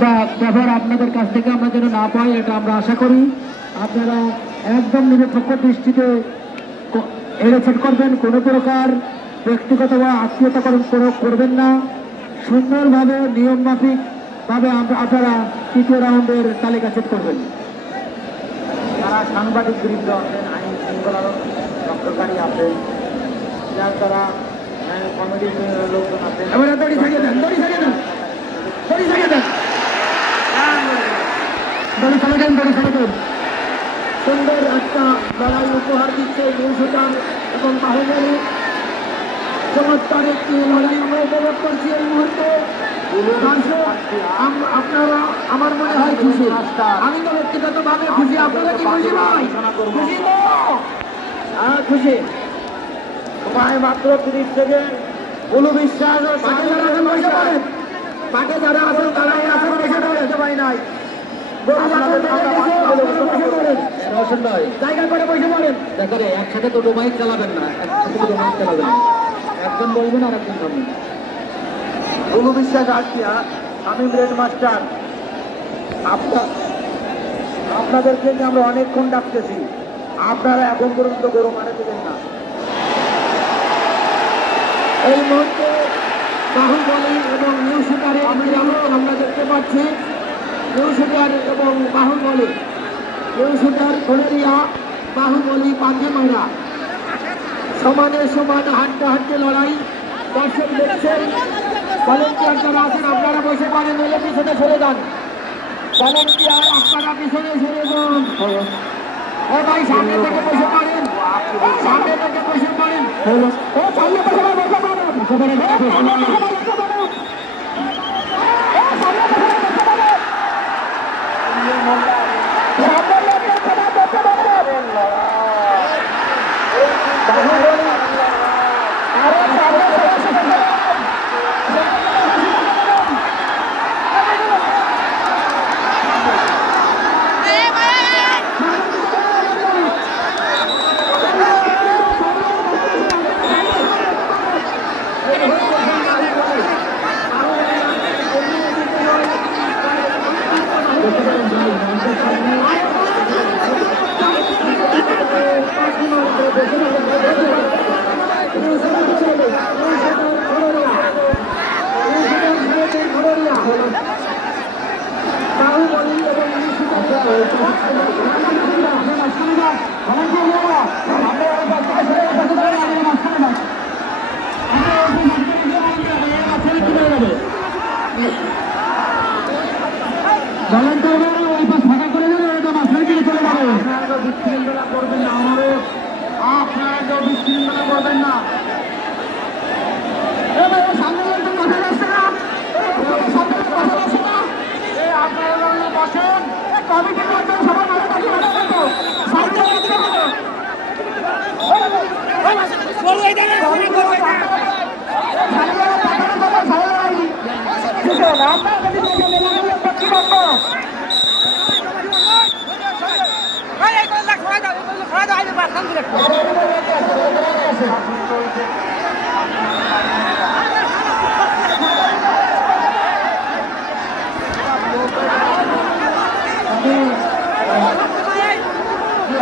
ব্যবহার আপনাদের কাছ থেকে আমরা যেন না পাই এটা আমরা আশা করি। আপনারা একদম নিরপেক্ষ দৃষ্টিতে এড়েছেন করবেন কোনো প্রকার ব্যক্তিগত বা আত্মীয়তাকরণ করবেন না। সুন্দরভাবে নিয়ম ভাবে আমরা- আপনারা তৃতীয় রাউন্ডের তালিকা সেট করবেন। তারা সাংবাদিক বৃন্দ আছেন আইন শৃঙ্খলা রক্ষাকারী আছেন। যার দ্বারা কমিটির লোকজন আছেন। ছাড়িয়ে দেন সুন্দর একটা লড়াই উপহার দিচ্ছে নিউজুটান এবং বাহুবলী। চমৎকার একটি লড়াই আমরা উপভোগ করছি এই মুহূর্তে। আপনারা আমার মনে হয় খুশি। আমি তো ব্যক্তিগত ভাবে খুশি। আপনারা কি খুশি ভাই? খুশি তো? হ্যাঁ খুশি। সময় মাত্র তিরিশ সেকেন্ড। বুলু বিশ্বাস মাঠে যারা আছেন বসে পড়েন মাঠে যারা আছেন তারাই আছেন বসে পড়েন নাই। একসাথে দুটো মাইক চালাবেন না একজন বলবেন আর একজন থামবেন বুলু বিশ্বাস আটকিয়া শামীম রেড মাস্টার আপনাদেরকে আমরা অনেকক্ষণ ডাকতেছি আপনারা এখন পর্যন্ত গরু মারে দেবেন না এই মুহূর্তে বাহুবলী এবং নিউ মিলানো আমরা দেখতে পাচ্ছি। নিউ শুটার এবং বাহুবলী নিউ শুটার খোলেরিয়া বাহুবলী পাঞ্জামাইরা সমানে সমান হাঁটতে হাঁটতে লড়াই, দর্শক দেখছেন, ভলেন্টিয়ার যারা আছেন, আপনারা বসে পারেন নইলে পিছনে সরে যান। ভলেন্টিয়ার আপনারা পিছনে সরে যান। ভাই, সামনে থেকে বসে পারেন। সামনে থেকে বসে পারেন ও, সামনে বসে পারেন, বসে পারেন। ও, সামনে বসে পারেন, বসে পারেন। সামনে লোক বসে পারেন, বসে পারেন। বাহুবলী। আরে সামনে সরে আপনারা তো বিশৃঙ্খলা করবেন না আমাদের আপনারা তো বিশৃঙ্খলা করবেন না এ ভাই, ও সামনে লোকজন কথা যাচ্ছে না এ, সামনে লোক কথা যাচ্ছে না এই আপনারা যখন বসেন এ, কমিটির লোকজন সবাই মাঠে থাকি মাঠে থাকো সামনে লোকজন কথা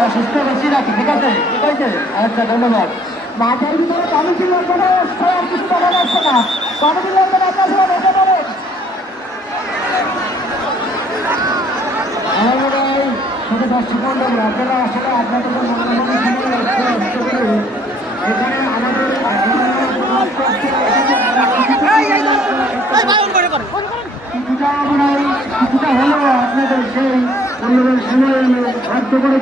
অসুস্থ বেশি নাকি ঠিক আছে ঠিক আছে আচ্ছা ধন্যবাদ মাঠের ভিতরে লোকজন এসছে আর কিছু দেখা যাচ্ছে না কমিটির লোকজন আপনার সবাই মনে হয় শুধু দর্শক মন্ডল আপনারা আসলে আপনাদের। এখানে আমাদের কিছুটা মনে হয় হলেও সেই মূল্যবান সময় খাদ্য করে